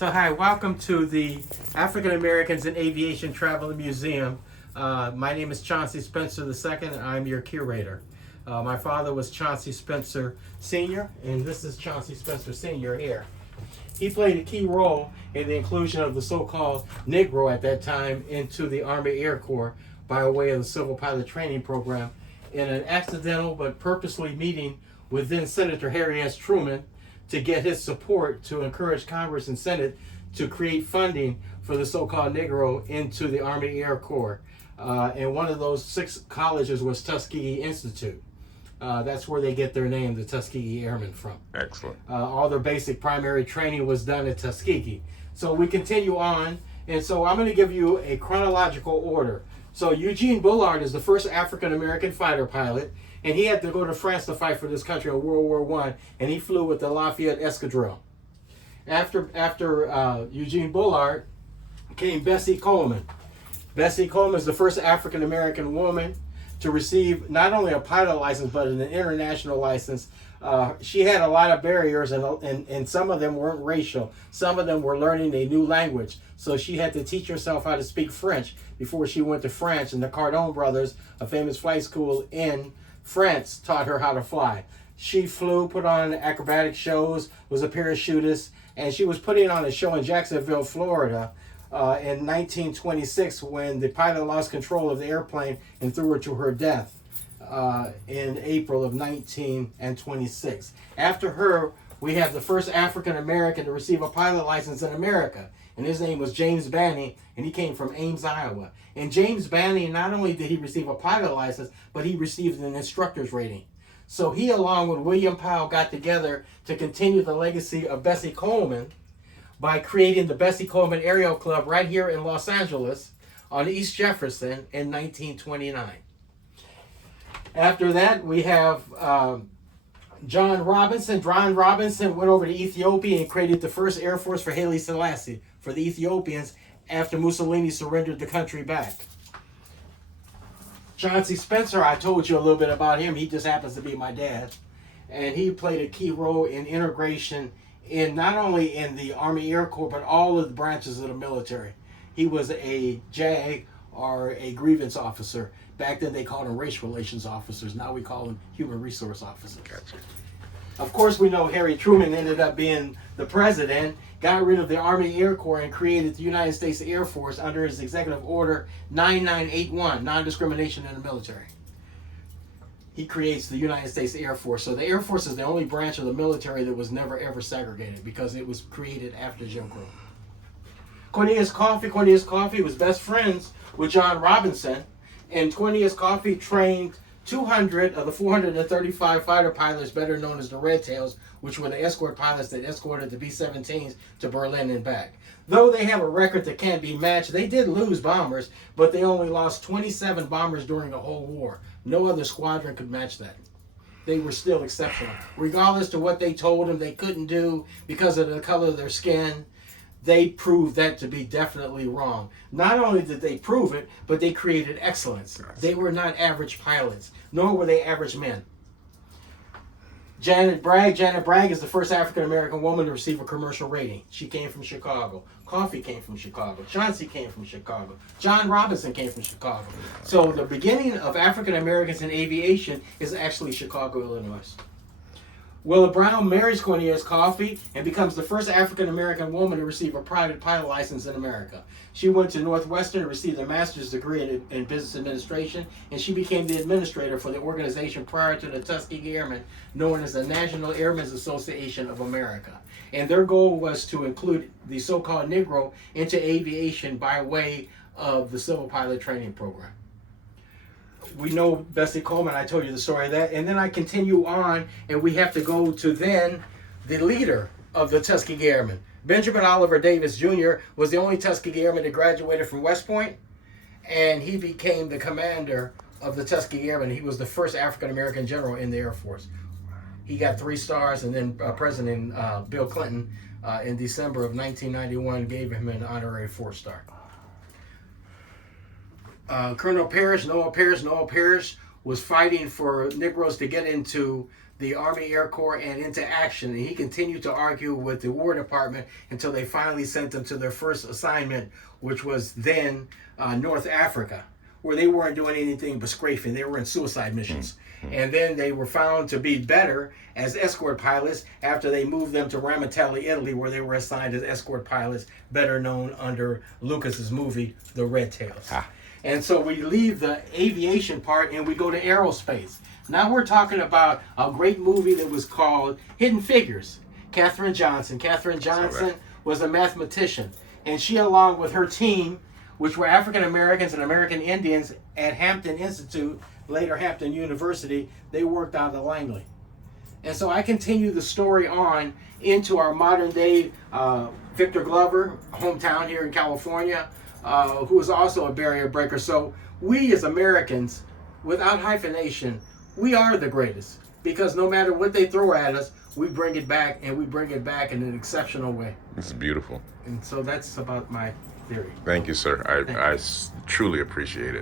So hi, welcome to the African Americans in Aviation Travel Museum. My name is Chauncey Spencer II, and I'm your curator. My father was Chauncey Spencer Sr., and this is Chauncey Spencer Sr. here. He played a key role in the inclusion of the so-called Negro at that time into the Army Air Corps by way of the Civil Pilot Training Program in an accidental but purposely meeting with then Senator Harry S. Truman to get his support to encourage Congress and Senate to create funding for the so-called Negro into the Army Air Corps. And one of those 6 colleges was Tuskegee Institute. That's where they get their name, the Tuskegee Airmen, from. Excellent. All their basic primary training was done at Tuskegee. So we continue on, and so I'm going to give you a chronological order. So Eugene Bullard is the first African-American fighter pilot, and he had to go to France to fight for this country in World War I, and he flew with the Lafayette Escadrille. After Eugene Bullard came Bessie Coleman. Bessie Coleman is the first African-American woman to receive not only a pilot license, but an international license. She had a lot of barriers, and some of them weren't racial. Some of them were learning a new language. So she had to teach herself how to speak French before she went to France. And the Cardone brothers, a famous flight school in France, taught her how to fly. She flew, put on acrobatic shows, was a parachutist, and she was putting on a show in Jacksonville, Florida, in 1926 when the pilot lost control of the airplane and threw her to her death in April of 1926. After her, we have the first African American to receive a pilot license in America, and his name was James Banney, and he came from Ames, Iowa. And James Banney, not only did he receive a pilot license, but he received an instructor's rating. So he, along with William Powell, got together to continue the legacy of Bessie Coleman by creating the Bessie Coleman Aerial Club right here in Los Angeles on East Jefferson in 1929. After that, we have John Robinson. John Robinson went over to Ethiopia and created the first Air Force for Haile Selassie, for the Ethiopians, after Mussolini surrendered the country back. Chauncey Spencer, I told you a little bit about him. He just happens to be my dad. And he played a key role in integration in not only in the Army Air Corps, but all of the branches of the military. He was a JAG, or a grievance officer. Back then they called them race relations officers. Now we call them human resource officers. Gotcha. Of course, we know Harry Truman ended up being the president, got rid of the Army Air Corps, and created the United States Air Force under his Executive Order 9981, Non-Discrimination in the Military. He creates the United States Air Force. So the Air Force is the only branch of the military that was never ever segregated because it was created after Jim Crow. Cornelius Coffey was best friends with John Robinson, and Cornelius Coffey trained 200 of the 435 fighter pilots, better known as the Red Tails, which were the escort pilots that escorted the B-17s to Berlin and back. Though they have a record that can't be matched, they did lose bombers, but they only lost 27 bombers during the whole war. No other squadron could match that. They were still exceptional. Regardless to what they told them they couldn't do because of the color of their skin, they proved that to be definitely wrong. Not only did they prove it, but they created excellence. They were not average pilots, nor were they average men. Janet Bragg is the first African-American woman to receive a commercial rating. She came from Chicago. Coffey came from Chicago. Chauncey came from Chicago. John Robinson came from Chicago. So the beginning of African-Americans in aviation is actually Chicago, Illinois. Willa Brown marries Cornelius Coffey and becomes the first African-American woman to receive a private pilot license in America. She went to Northwestern and received a master's degree in business administration, and she became the administrator for the organization prior to the Tuskegee Airmen, known as the National Airmen's Association of America. And their goal was to include the so-called Negro into aviation by way of the Civil Pilot Training Program. We know Bessie Coleman, I told you the story of that, and then I continue on, and we have to go to then the leader of the Tuskegee Airmen. Benjamin Oliver Davis Jr. was the only Tuskegee Airman that graduated from West Point, and he became the commander of the Tuskegee Airmen. He was the first African-American general in the Air Force. He got 3 stars, and then President Bill Clinton in December of 1991 gave him an honorary 4-star. Colonel Parrish, Noah Parrish was fighting for Negroes to get into the Army Air Corps and into action. And he continued to argue with the War Department until they finally sent him to their first assignment, which was then North Africa, where they weren't doing anything but strafing. They were in suicide missions. And then they were found to be better as escort pilots after they moved them to Ramatelli, Italy, where they were assigned as escort pilots, better known under Lucas's movie, The Red Tails. And so we leave the aviation part and we go to aerospace. Now we're talking about a great movie that was called Hidden Figures. Katherine Johnson. Katherine Johnson was a mathematician. And she, along with her team, which were African Americans and American Indians at Hampton Institute, later Hampton University, they worked on the Langley. And so I continue the story on into our modern day Victor Glover, hometown here in California, who is also a barrier breaker. So we as Americans, without hyphenation, we are the greatest, because no matter what they throw at us, we bring it back, and we bring it back in an exceptional way. It's beautiful. And so that's about my theory. Thank you, sir. I truly appreciate it.